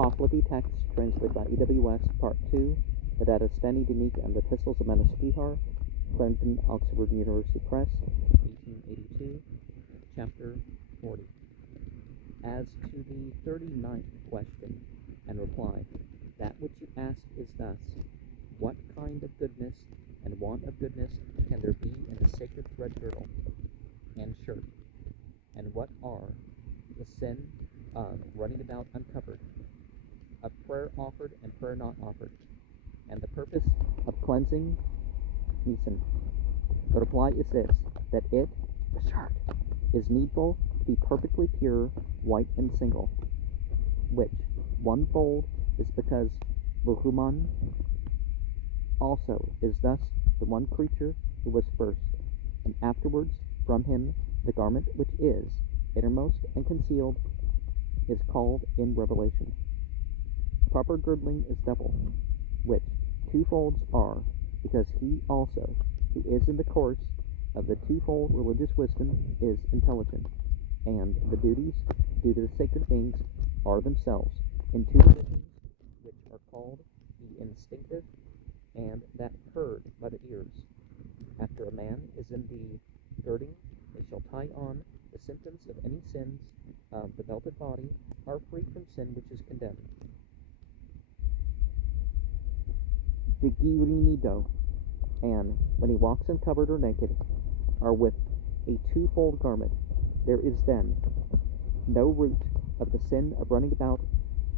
Pahlavi text translated by E.W.S. Part 2, the Dadistani Dinik and the Epistles of Manasquihar, Clarendon, Oxford University Press, 1882, Chapter 40. As to the 39th question and reply, that which you ask is thus: what kind of goodness and want of goodness can there be in the sacred thread girdle and shirt? And what are the sin of running about uncovered, of prayer offered and prayer not offered, and the purpose of cleansing Nisan? The reply is this: that it, the shirt, is needful to be perfectly pure, white, and single, which one fold is because Vuhuman also is thus the one creature who was first, and afterwards from him the garment which is innermost and concealed is called in Revelation. Proper girdling is double, which two folds are, because he also, who is in the course of the twofold religious wisdom, is intelligent, and the duties due to the sacred things are themselves in two divisions, which are called the instinctive and that heard by the ears. After a man is in the girding, they shall tie on the symptoms of any sins of the belted body, are free from sin which is condemned. The girinido, and when he walks uncovered or naked, are with a twofold garment. There is then no root of the sin of running about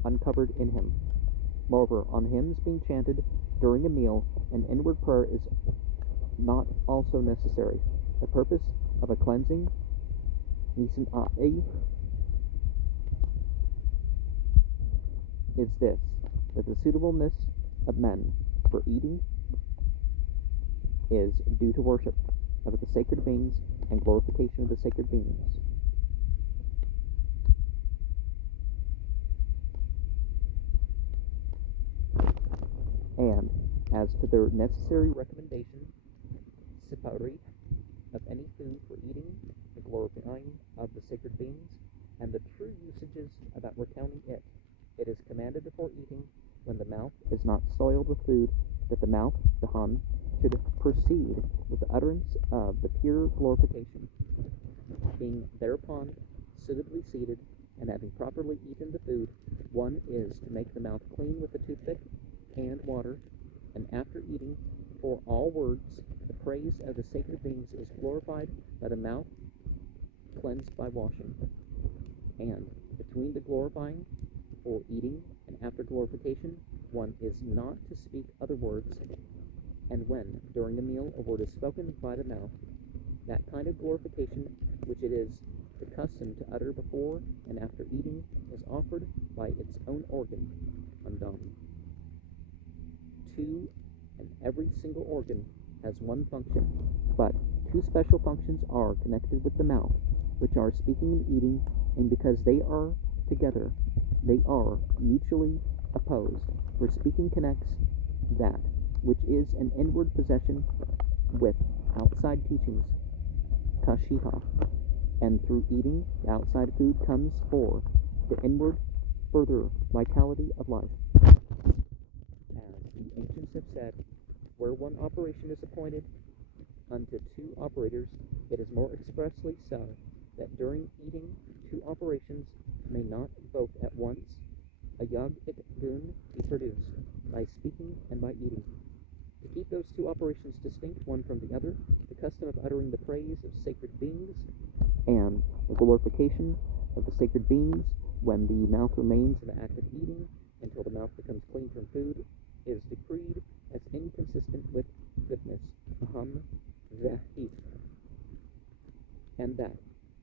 uncovered in him. Moreover, on hymns being chanted during a meal, an inward prayer is not also necessary. The purpose of a cleansing, Nisan A'i, is this: that the suitableness of men for eating is due to worship of the sacred beings and glorification of the sacred beings. And as to their necessary recommendation, Sipari, of any food for eating, the glorifying of the sacred beings, and the true usages about recounting it, it is commanded before eating, when the mouth is not soiled with food, that the mouth, the Han, should proceed with the utterance of the pure glorification. Being thereupon suitably seated, and having properly eaten the food, one is to make the mouth clean with a toothpick and water, and after eating, for all words, the praise of the sacred beings is glorified by the mouth cleansed by washing. And between the glorifying, before eating, and after glorification, one is not to speak other words, and when, during a meal, a word is spoken by the mouth, that kind of glorification which it is the custom to utter before and after eating is offered by its own organ, undone. Two, and every single organ has one function, but two special functions are connected with the mouth, which are speaking and eating, and because they are together, they are mutually opposed. For speaking connects that which is an inward possession with outside teachings, kashiha, and through eating, the outside food comes for the inward, further vitality of life. As the ancients have said, where one operation is appointed unto two operators, it is more expressly so, that during eating two operations may not both at once a yag ik gun be produced, by speaking and by eating. To keep those two operations distinct one from the other, the custom of uttering the praise of sacred beings and the glorification of the sacred beings when the mouth remains in the act of eating until the mouth becomes clean from food is decreed as inconsistent with goodness, aham vahit, and that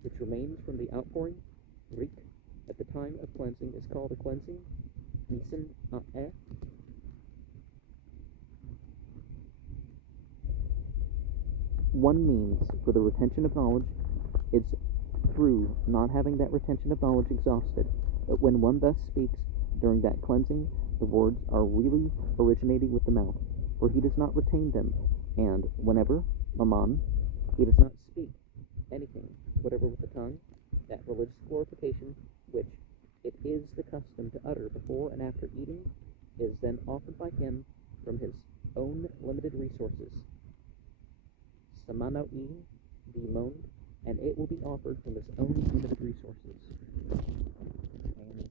which remains from the outpouring, rik, at the time of cleansing is called a cleansing, nisan a'eh. One means for the retention of knowledge is through not having that retention of knowledge exhausted, but when one thus speaks during that cleansing, the words are really originating with the mouth, for he does not retain them, and whenever, maman, he does not speak anything whatever with the tongue, that religious glorification which it is the custom to utter before and after eating, is then offered by him from his own limited resources. Samano e the moaned, and it will be offered from his own limited resources. And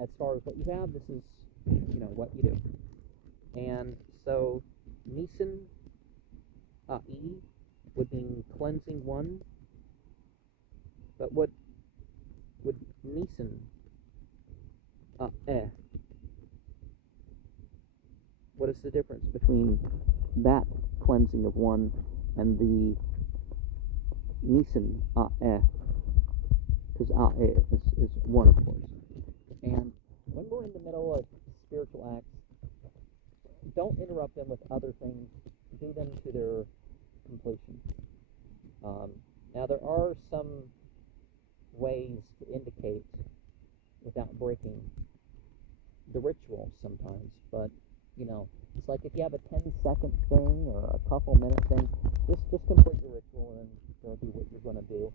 as far as what you have, this is, what you do. And so, Nisan e would mean cleansing one, but what would Nisan what is the difference between that cleansing of one and the Nisan because is one, of course. And when we're in the middle of spiritual acts, don't interrupt them with other things. Do them to their completion. Now, there are some ways to indicate without breaking the ritual sometimes, but it's like if you have a 10-second thing or a couple minute thing, just complete the ritual and then go do what you're going to do.